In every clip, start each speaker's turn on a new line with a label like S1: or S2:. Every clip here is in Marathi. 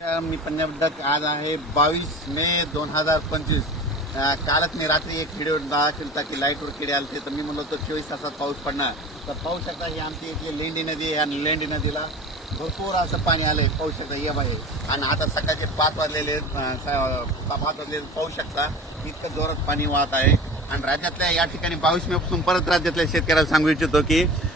S1: मी पंजाबडक आज आहे बावीस मे दोन हजार पंचवीस. कालच मी रात्री एक व्हिडिओ दाखवला की लाईटवर किडे आले तर मी म्हणलो तर चोवीस तासात पाऊस पडणार. तर पाहू शकता ही आमची इथली लेंडी नदी आहे आणि लेंडी नदीला भरपूर असं पाणी आलं आहे पाहू शकता ये आहे आणि आता सकाळचे पाच वाजलेले पाच वाजलेले पाहू शकता इतकं जोरात पाणी वाहत आहे. आणि राज्यातल्या या ठिकाणी बावीस मेपासून परत राज्यातल्या शेतकऱ्याला सांगू इच्छितो की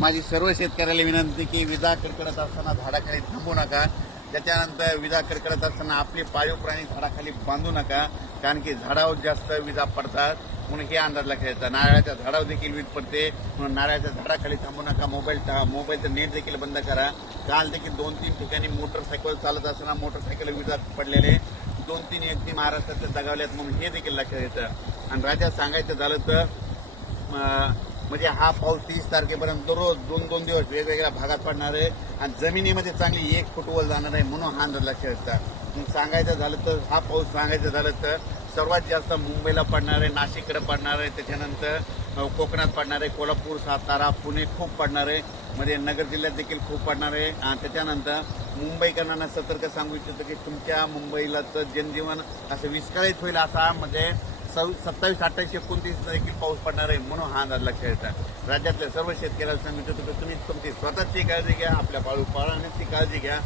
S1: माझी सर्व शेतकऱ्याला विनंती की विजा कडकडत असताना झाडाखाली थांबू नका. त्याच्यानंतर विजा कडकडत असताना आपले पाळीव प्राणी झाडाखाली बांधू नका. कारण की झाडावर जास्त विजा पडतात. म्हणून हे अंदाज लक्षात येतात नारळाच्या झाडावर देखील वीज पडते. म्हणून नारळाच्या झाडाखाली थांबू नका. मोबाईल टा- मोबाईलचं नेट देखील बंद करा. काल देखील दोन तीन ठिकाणी मोटरसायकल चालत असताना मोटरसायकल विजा पडलेले. दोन तीन व्यक्ती महाराष्ट्रातल्या आहेत. म्हणून हे देखील लक्षात येतं. आणि राज्यात सांगायचं झालं तर म्हणजे हा पाऊस तीस तारखेपर्यंत दररोज दोन दोन दिवस वेगवेगळ्या भागात पडणार आहे आणि जमिनीमध्ये चांगली एक फुटवल जाणार आहे म्हणून हा अंदाज लक्षात येतात मग सांगायचं झालं तर हा पाऊस सांगायचं झालं तर सर्वात जास्त मुंबईला पडणार आहे नाशिककडे पडणार आहे त्याच्यानंतर कोकणात पडणार आहे कोल्हापूर सातारा पुणे खूप पडणार आहे. म्हणजे नगर जिल्ह्यात देखील खूप पडणार आहे. आणि त्याच्यानंतर मुंबईकरांना सतर्क सांगू इच्छितो की तुमच्या मुंबईला तर जनजीवन असं विस्कळीत होईल असा म्हणजे सव सत्तावीस अठ्ठावीस एकोणतीस देखील पाऊस पडणार आहे म्हणून हा अंदाज लक्षात येतात राज्यातल्या सर्व शेतकऱ्याला सांगितलं की तुम्ही तुमची स्वतःची काळजी घ्या आपल्या पाळू पाळण्याची काळजी घ्या.